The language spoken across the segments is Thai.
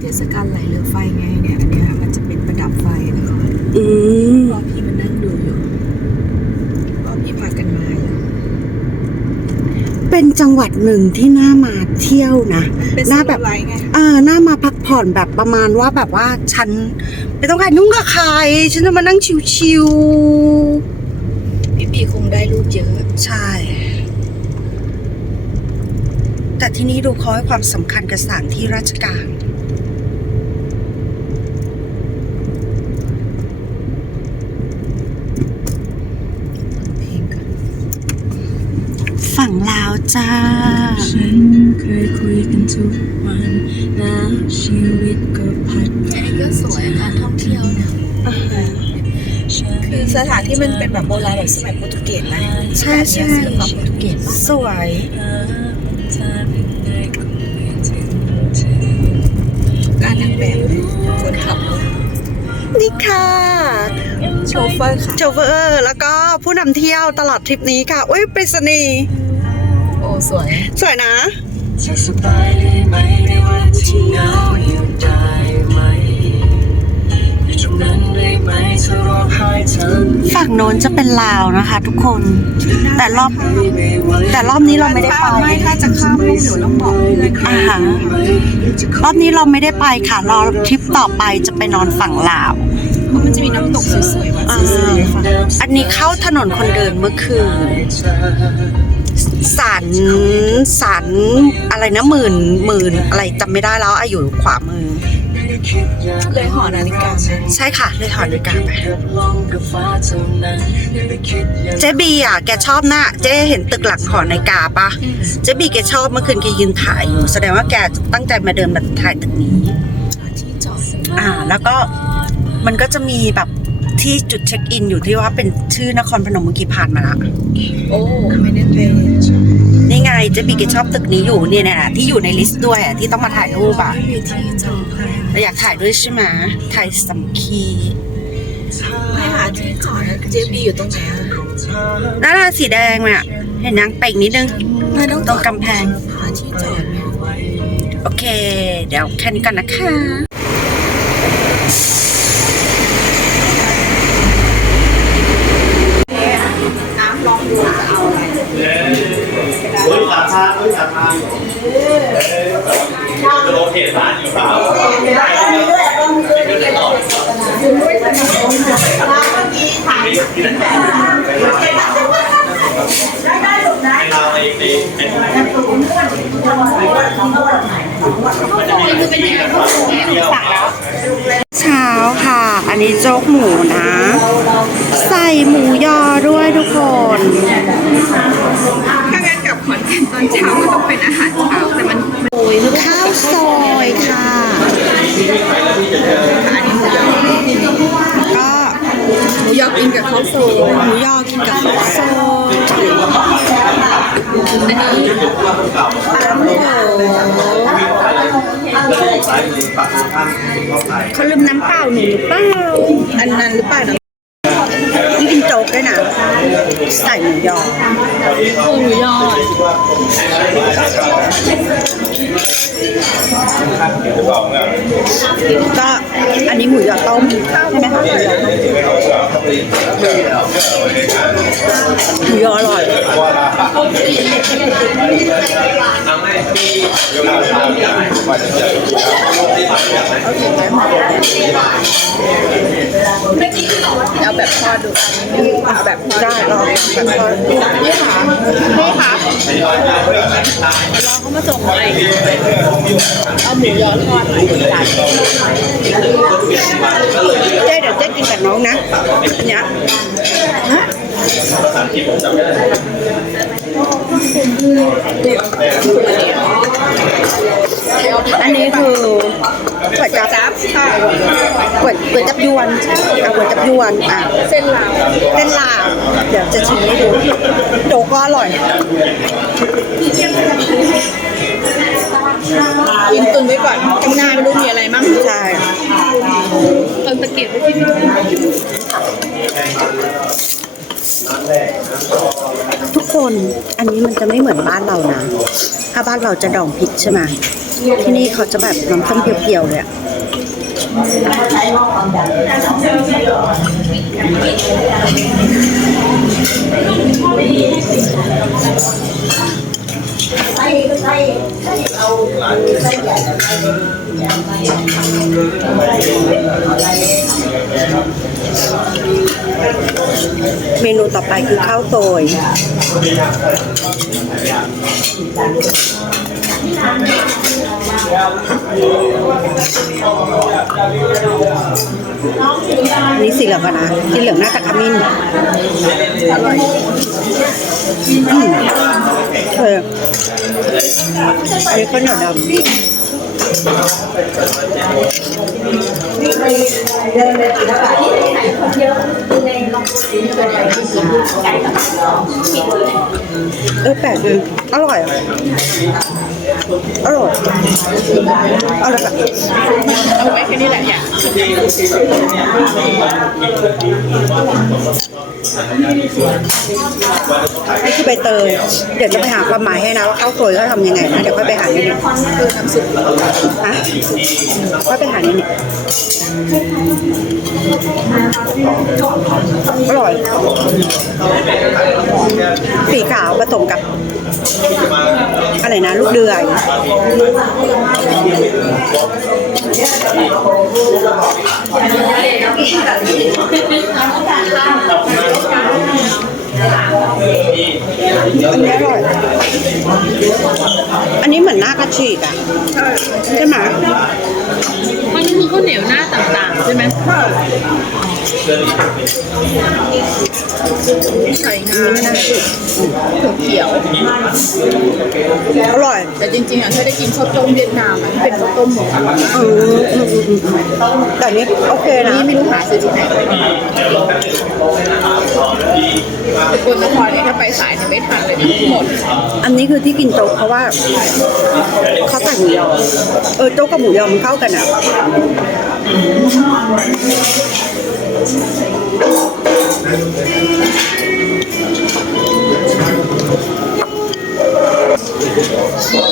เทศกาลไหลเรือไฟไงเนี่ยอันเนี้ยมันจะเป็นประดับไฟแล้วก็อืมพ่อพี่มันนั่งดูอยู่พ่อพี่พากันมาอยู่เป็นจังหวัดหนึ่งที่น่ามาเที่ยวนะเป็นน่าแบบไลท์ไงเออน่ามาพักผ่อนแบบประมาณว่าแบบว่าฉัน ไม่ต้องการนุ่งกับใคร ฉันจะมานั่งชิวพี่ปีคงได้รูปเยอะๆใช่ แต่ที่นี่ดูเขาให้ความสำคัญกับสถานที่ราชการ เพลงกัน ฝั่งลาว จ้า ฉันเคยคุยกันทุกวันและชีวิตก็พัดอันนี้ก็สวยการท่องเที่ยวเนี่ยคือสถานที่มันเป็นแบบโบราณแบบสมัยโปรตุเกสนะใช่ใช่แบบเนี้ยศิลปะโปรตุเกสสวยการนางแบบคนขับรถนี่ค่ะโชเฟอร์ค่ะโชเฟอร์แล้วก็ผู้นำเที่ยวตลอดทริปนี้ค่ะ อุ้ยปริศนีย์ สวย สวยนะจะสบายดีไหมในวันที่เหงาอยู่ได้ไหมอยู่ตรงนั้นได้ไหมเธอร้องไห้ทั้งฝั่งโน้นจะเป็นลาวนะคะ ทุกคน แต่รอบไม่ไหวแต่รอบนี้เราไม่ได้ไปไม่ถ้าจะข้ามพวกเดี๋ยวต้องบอกเพื่อนอ่าฮะรอบนี้เราไม่ได้ไปค่ะ รอทริปต่อไปจะไปนอนฝั่งลาวเพราะมันจะมีน้ำตกสวยๆวัดอ่าสวยๆฝั่งอันนี้เข้าถนนคนเดินเมื่อคืน สันสันอะไรนะหมื่นหมื่นอะไรจำไม่ได้แล้วอาอยู่ขวามือ เลยหอนาฬิกาไหมใช่ค่ะ เลยถอนนาฬิกาไปลงกับฟ้าเท่านั้นอย่าไปคิดอย่างเจ๊บีอะแกชอบหน้าเจ๊เห็นตึกหลังหอนาฬิกาปะเจ๊บีแกชอบเมื่อคืนแกยืนถ่ายอยู่ แสดงว่าแกตั้งใจมาเดินมาถ่ายตึกนี้หาที่จอดอ่า แล้วก็มันก็จะมีแบบ ที่จุดเช็คอินอยู่ที่ว่าเป็นชื่อนครพนมเมื่อกี้ผ่านมาละโอ้ไม่ได้ไปนี่ไงเจ๊บีแกชอบตึกนี้อยู่เนี่ยนะที่อยู่ในลิสต์ด้วยอะที่ต้องมาถ่ายรูปอะไม่มีที่จอดให้เราอยากถ่ายด้วยใช่ไหมถ่ายสัมคีให้หาที่จอดนะเจบีอยู่ตรงไหนอะน่าราสีแดงเนี่ยเห็นยังไปอีกนิดนึงไม่ต้องตรงกำแพงหาที่จอดเนี่ยโอเค เดี๋ยวแค่นี้กันนะคะ จะโลเคทร้านอยู่เปล่าเราในในเป็นมันจะมีเป็นยังไงครับเดียวเช้าค่ะ อันนี้โจ๊กหมูนะ ใส่หมูยอด้วยทุกคน ตอนเช้าก็ต้องเป็นอาหารเช้าแต่มันโอยข้าวซอยค่ะ ก็หมูยอกินกับข้าวโซ่หมูยอกินกับข้าวซอยอันนี้ปลาหมูซ้ายมือฝั่งข้างเขาไปเขาลืมน้ำเปล่าหนูหรือเปล่าอันนั้นหรือเปล่า แบบทอดดูเอาแบบทอดได้ลองแบบว่านี่ค่ะนี่ค่ะรอเขามาส่งหน่อยเอาหมูยอทอดหน่อยจานเจ๊เดี๋ยวเจ๊กินกับน้องนะอันเนี้ยอั นนี้คือก๋วยจั๊บจับค่ะก๋วยก๋วยจับยวนอะก๋วยจับยวนอะเส้นลาวเส้นลาวเดี๋ยวจะชิมให้ดูโจ๊กก็อร่อยกินตุนไว้ก่อนข้างหน้าไม่รู้มีอะไรมั่งใช่ตอนตะเกียบไปที่ ทุกคนอันนี้มันจะไม่เหมือนบ้านเรานะ ถ้าบ้านเราจะดองพริกใช่ไหมที่นี่เขาจะแบบน้ำส้มเปียวๆเลยอะ เมนูต่อไปคือข้าวโตย นี่สีเหลืองกันนะสีเหลืองน่าจะขมิ้นอร่อยเอออันนี้ข้าวเหนียวดำเออแปลกดีอร่อยอะ อร่อยอร่อยแบบเอาไว้แค่นี้แหละอย่านี่คือใบเตยเดี๋ยวจะไปหาความหมายให้นะว่าข้าวสวยเขาทำยังไงนะเดี๋ยวค่อยไปหาในเน็ตคือน้ำซุปฮะค่อยไปหาในเน็ตอร่อย สีขาวผสมกับ อะไรนะลูกเดือยอันนี้อร่อย อันนี้เหมือนหน้ากระฉีกอะ ใช่ไหม มันนี่คือข้าวเหนียวหน้าต่างๆใช่ไหมใส่งาอันนี้ไม่น่าฉีกเขียว อร่อย แต่จริงๆอะถ้าได้กินข้าวต้มเวียดนามอะที่เป็นข้าวต้มหมูอะอืมอืมอืมอืมแต่อันนี้โอเคนะนี่ไม่รู้หาซื้อที่ไหนแต่กวนนครเนี่ยถ้าไปสายเนี่ยไม่ทันเลยนะหมด อันนี้คือที่กินโจ๊กเพราะว่า เขาใส่หมูยอเออโจ๊กกับหมูยอมันเข้ากันนะ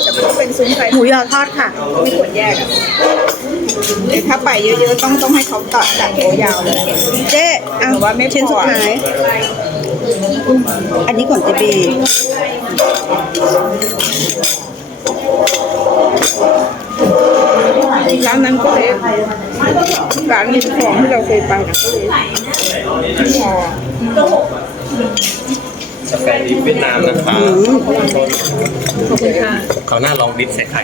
แต่มันก็เป็นซุ้มไก่หมูยอทอดค่ะไม่ควรแยกอะเดี๋ยวถ้าไปเยอะๆ ต้องต้องให้เขาตัดตัดโอยาวเลยเจ๊อะหนูว่าไม่พอชิ้นสุดท้าย อันนี้ของเจบี ร้านนั้นก็เลยร้านริมคลองที่เราเคยไปนะก็เลยพอกาแฟดิบเวียดนามนะครับอืมขอบคุณค่ะเขาวหน้าลองดิบใส่ไข่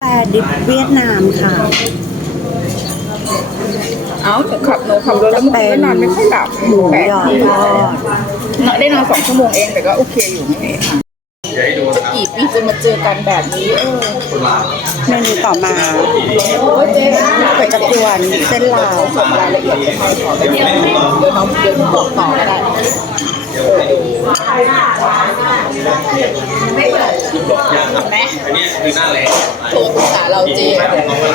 แต่ดิบเวียดนามค่ะ เอ้าหนูขับหนูขับรถแล้วเมื่อคืนก็นอนไม่ค่อยหลับหมูแปลกยอดีทอดได้นอนสองชั่วโมงเองแต่ก็โอเคอยู่ไม่เหนื่อยค่ะ กี่ปีจนมาเจอกันแบบนี้เออเมนูต่อมาโอ้เจ๊ก๋วยจับยวนเส้นลาวส่งรายละเอียดให้ขอเดี๋ยวเดี๋ยวน้องเดี๋ยวบอกต่อก็ได้ไม่เปิด เห็นไหมอันนี้คือหน้าแรงโทรปรึกษาเราเจ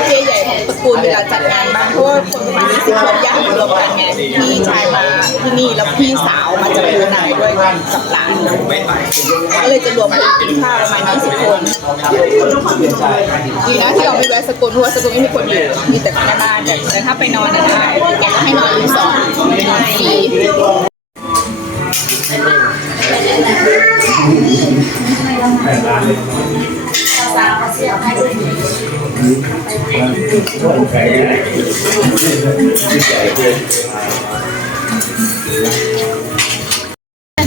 เจใหญ่ของตระกูลเวลาจัดงานบ้างเพราะว่าคนประมาณนี้สิบคนญาติมารวมกันไงพี่ชายมาที่นี่แล้วพี่สาวมาจากบูไนด้วยกันกับหลานก็เลยจะรวมเป็นกินข้าวประมาณ20คนดีนะที่เราไม่แวะสกลเพราะว่าสกลไม่มีคนอยู่มีแต่แม่บ้านแต่แต่ถ้าไปนอนนะได้แกก็ให้นอนรีสอร์ทนอนฟรี เ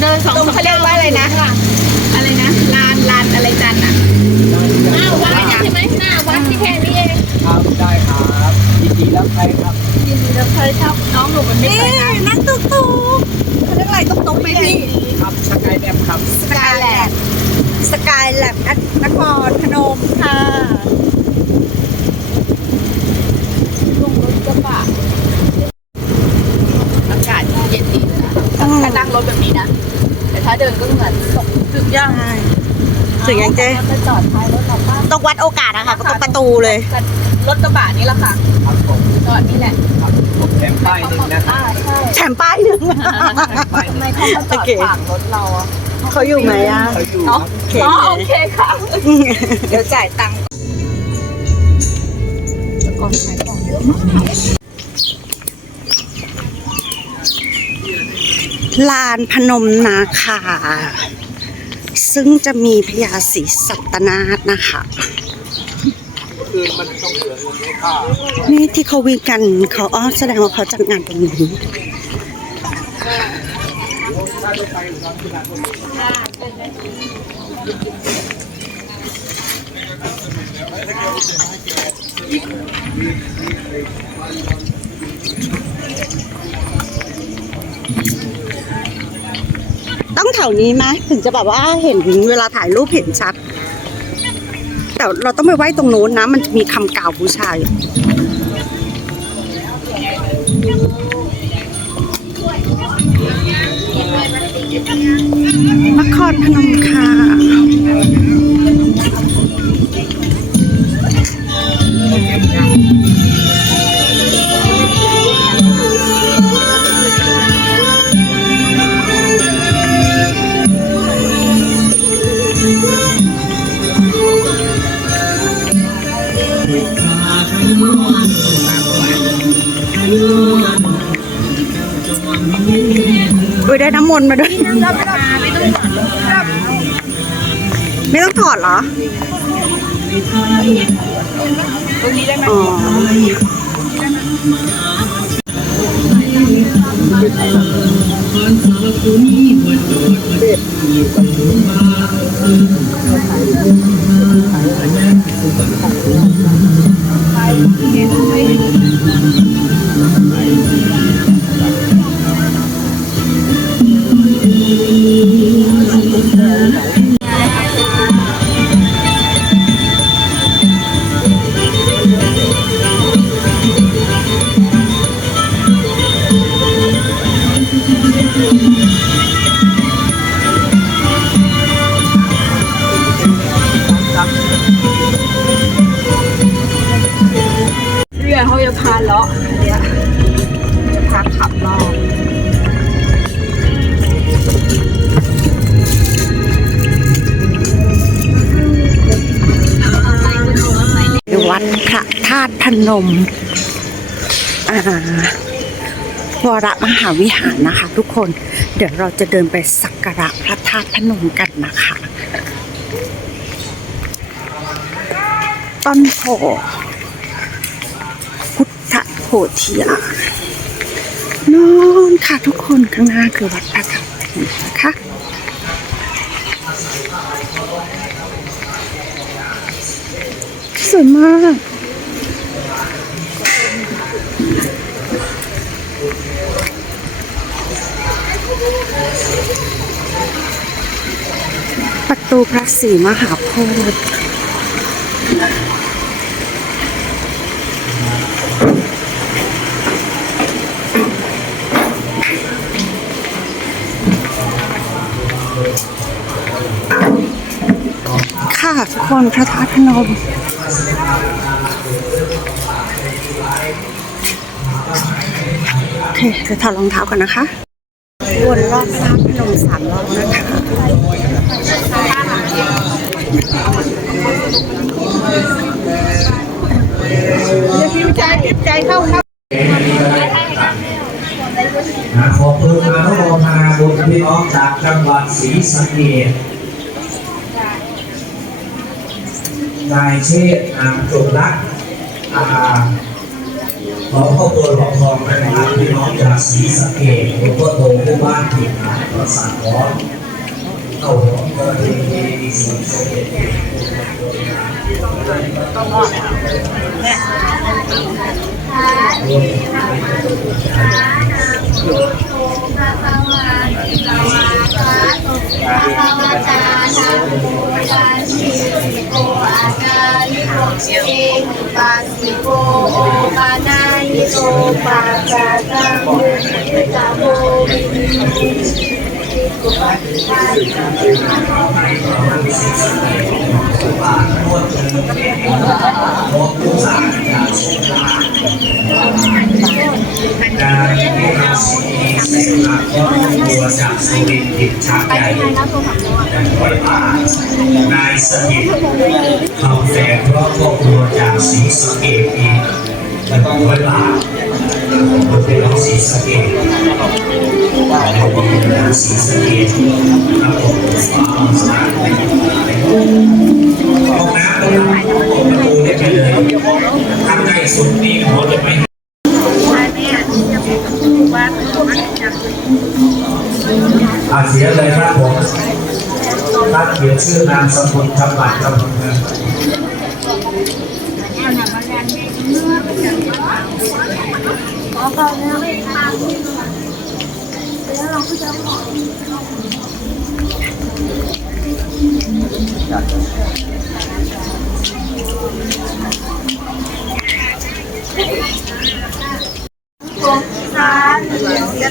ดินสองตรงเขาเรียกว่าอะไรนะ อะไรนะลานลานอะไรจันทร์อะ อ้าววัดใช่ไหมหน้าวัดที่แค่นี้เอง ครับได้ครับยินดีรับใช้ครับ ยินดีรับใช้ครับน้องหนูมันไม่ นี่ เคยนะ นั่งตุ๊กตุ๊กเขาเรียกอะไรตุ๊กตุ๊กไหมพี่ ครับสกายแดมครับ สกายแลบสกายแลบนครพนมค่ะ ลงรถกระบะอากาศเย็นดีเลยนะถ้านั่งรถแบบนี้นะ แต่ถ้าเดินก็เหมือนตกถึงย่าง ใช่ ถึงยังเจ๊จะจอดท้ายรถกลับบ้านต้องวัดโอกาสอะค่ะก็ต้องประตูเลย รถกระบะนี่แหละค่ะครับผมก็นี่แหละแถมป้ายหนึ่งนะครับอ่าใช่แถมป้ายหนึ่งทำไมเขามาจอดขวางรถเราอะเขาอยู่ไหมอะเขาอยู่อ๋อครับ อ๋อโอเคค่ะ เดี๋ยวจ่ายตังค์ก่อนขายของเยอะมากลานพนมนาคา ซึ่งจะมีพญาศรีสัตนาถนะคะ นี่ที่เขาวิ่งกันเขาอ้อแสดงว่าเขาจัดงานตรงนี้ ต้องแถวนี้ไหมถึงจะแบบว่าเห็นเวลาถ่ายรูปเห็นชัด แต่เราต้องไปไหว้ตรงโน้นนะ มันจะมีคำกล่าวบูชาอยู่นครพนมค่ะ ได้น้ำมนต์มาด้วย ไม่ต้องถอดเหรอ ตรงนี้ได้ไหมอ๋อเมอ่าวรมหาวิหารนะคะ ทุกคนเดี๋ยวเราจะเดินไปสักการะพระธาตุพนมกันนะคะต้นโพพุทธโพธิยานอนค่ะทุกคนข้างหน้าคือวัดพระธาตุนะคะสวยมาก ประตูพระศรีมหาโพธิ์ค่ะทุกคนพระธาตุพนมโอเคเดี๋ยวถอดรองเท้าก่อนนะคะวนรอบพระธาตุพนมสามรอบนะคะ ขอบคุณมานุโมทนาบุญพี่น้องจากจังหวัดศรีสะเกษนายเชษฐ์นามจงรักอาหลวงพ่อโตหลวงทองนะครับพี่น้องจากศรีสะเกษหลวงพ่อโตผู้บ้านถิ่นหาประสาทขอ เข้าหัวกระดิ่งดีสุดสมเด็จปัสสิโกโอปานายิโตปัสสะตังมุนิตาโพวิ ตัวจากสุรินทร์ติดชักใหญ่แต่อยป่านายสถิตคำแฝงเพราะครอบครัวจากสีสะเกดเองแล้วก็คอยป่า เป็นน้องสีสเกดจากสีสเกดครับผมความสะอาดห้องน้ำนะครับเปิดประตูได้ไปเลยทำได้สุดนี่หัวจะไม่อาเสียเลยครับผมท่านเขียนชื่อนามสกุลจังหวัดจังหวัดนาธุ จะ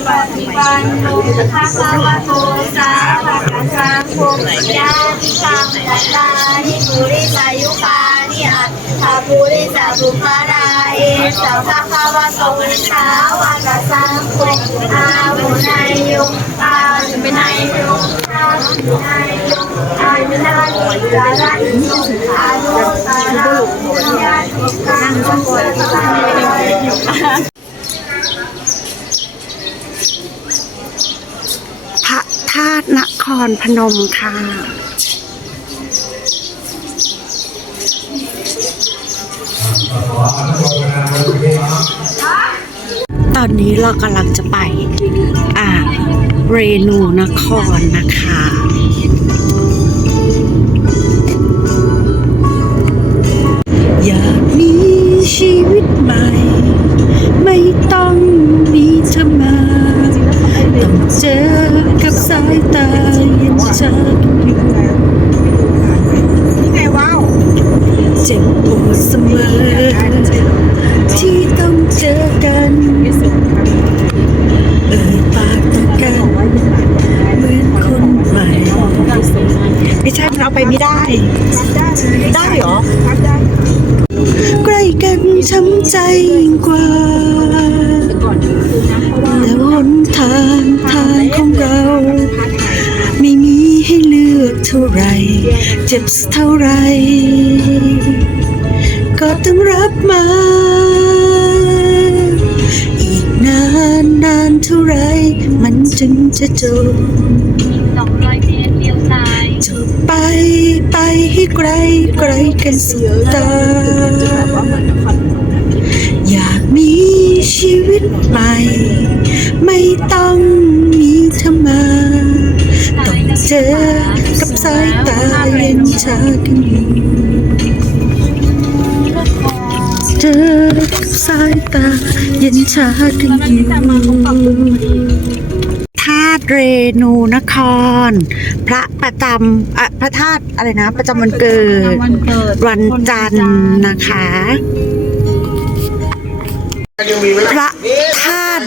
ปฏิบัติโมภะคะวะโตสาวกสังโฆญาติสังกัตานิปุริสายุคานิอัตถาปุริสาบุคารา เอสาวภะวะโตสาวะกสังโฆอาวุนายโยอาวุนายโยอาวุนายโยอาวุนายโยสาระอิโยอาโยสาระญาติกังสังโฆสังโฆพระธาตุนครพนมค่ะ ตอนนี้เรากำลังจะไป อ่า เรนูนครนะคะอยากมีชีวิตใหม่ ไม่ต้องมีเธอมาต้องเจอกับสายตาเย็นชา ไปไม่ได้ได้เหรอใกล้กันช้ำใจยิ่งกว่าแล้วหนทางทางของเรา ไม่มีให้เลือกเท่าไรเจ็บสักเท่าไร ก็ต้องรับมา อีกนานนานเท่าไร มันจึงจะจบ ไปไปให้ไกลไกลกันเสุดตา อยากมีชีวิตใหม่ ไม่ต้องมีเธอมา ต้องเจอกับสายตาเย็นชากันอยู่เจอกับสายตาเย็นชากันอยู่าตุเรนูนคร พระประจำอะพระธาตุอะไรนะ ประจำวันเกิด วันจันทร์นะคะ พระธาตุ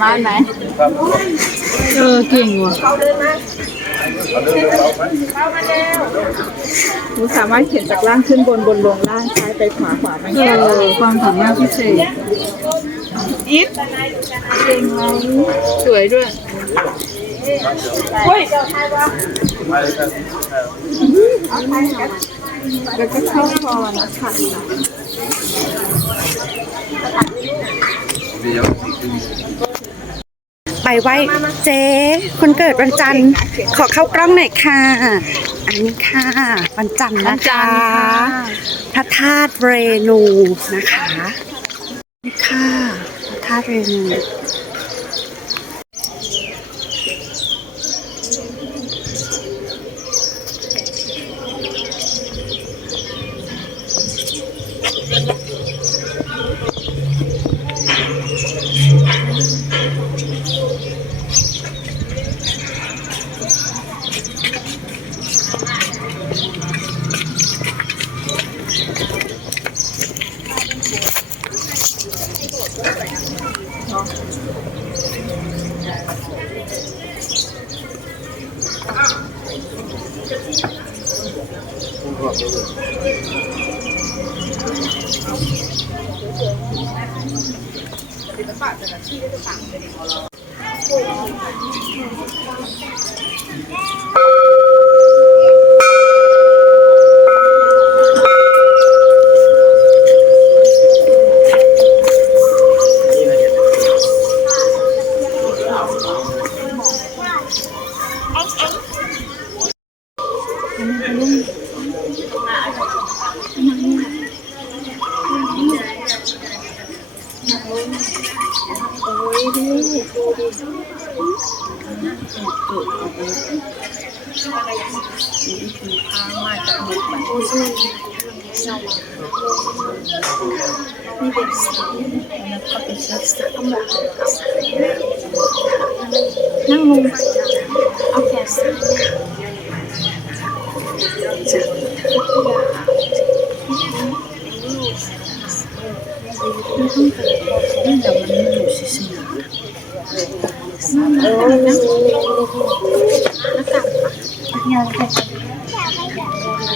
มารถไหมเออเก่งว่ะหนูสามารถเขียนจากล่างขึ้นบนบนลงล่างซ้ายไปขวาขวาไปเออความสามารถพิเศษอีฟเก่งไหมสวยด้วย เฮ้ยแล้วก็เข้าคอนะคะตไปไหว้เจ๊คนเกิดวันจันทร์ ขอเข้ากล้องหน่อยค่ะ อันนี้ค่ะ วันจันทร์นะคะพระธาตุเรนูนะคะ นี่ค่ะพระธาตุเรนู 这个房子里头了。 นั่งลงเอาแขนซ้าย ไหน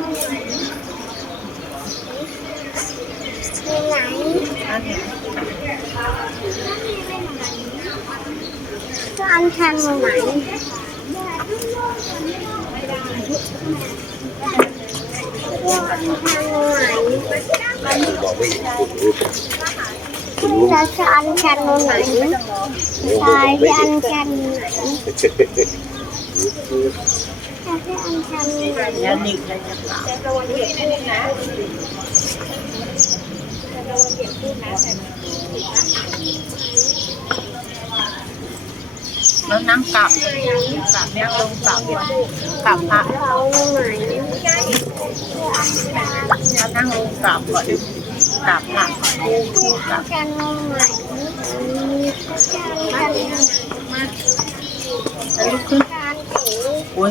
คุณจำไหนที่ไหนก็อันชันมา ไหนก็อันชันมาไหนเราจะอันชันตรงไหนชายที่อันชันเราจะอันชันไหนแล้วนั่งกลับกลับเนี่ยลงกลับกลับพระแล้วนั่งลงกลับก่อนกลับพระกลับชันตรงไหนชันชันมาแล้วลุกขึ้นโอ้ย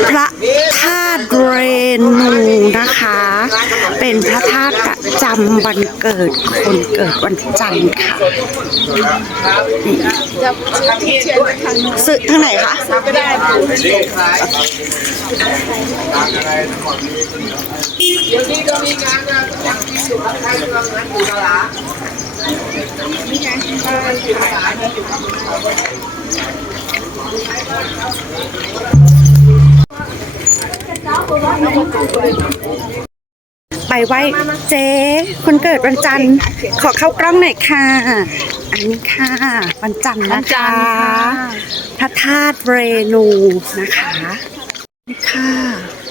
น พระธาตุเรนูนะคะ เป็นพระธาตุประจำวันเกิดคนเกิดวันจันทร์ค่ะซื้อทางนู้นซื้อทางไหนคะก็ได้เดี๋ยวนี้ก็มีงานนะอย่างที่สุดท้ายเมืองนั้นอยู่ตลาด ไปไหว้เจ๊คนเกิดวันจันทร์ ขอเข้ากล้องหน่อยค่ะ อันนี้ค่ะ วันจันทร์นะคะพระธาตุเรนูนะคะนี่ค่ะ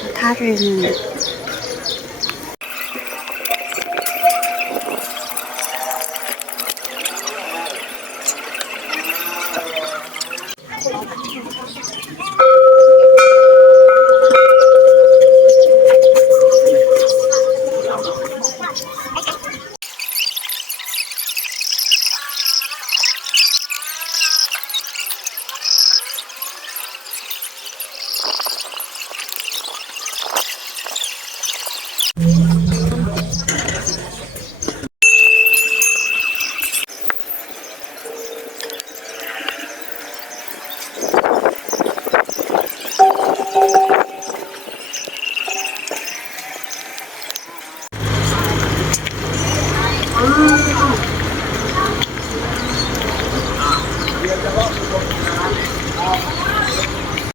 พระธาตุเรนู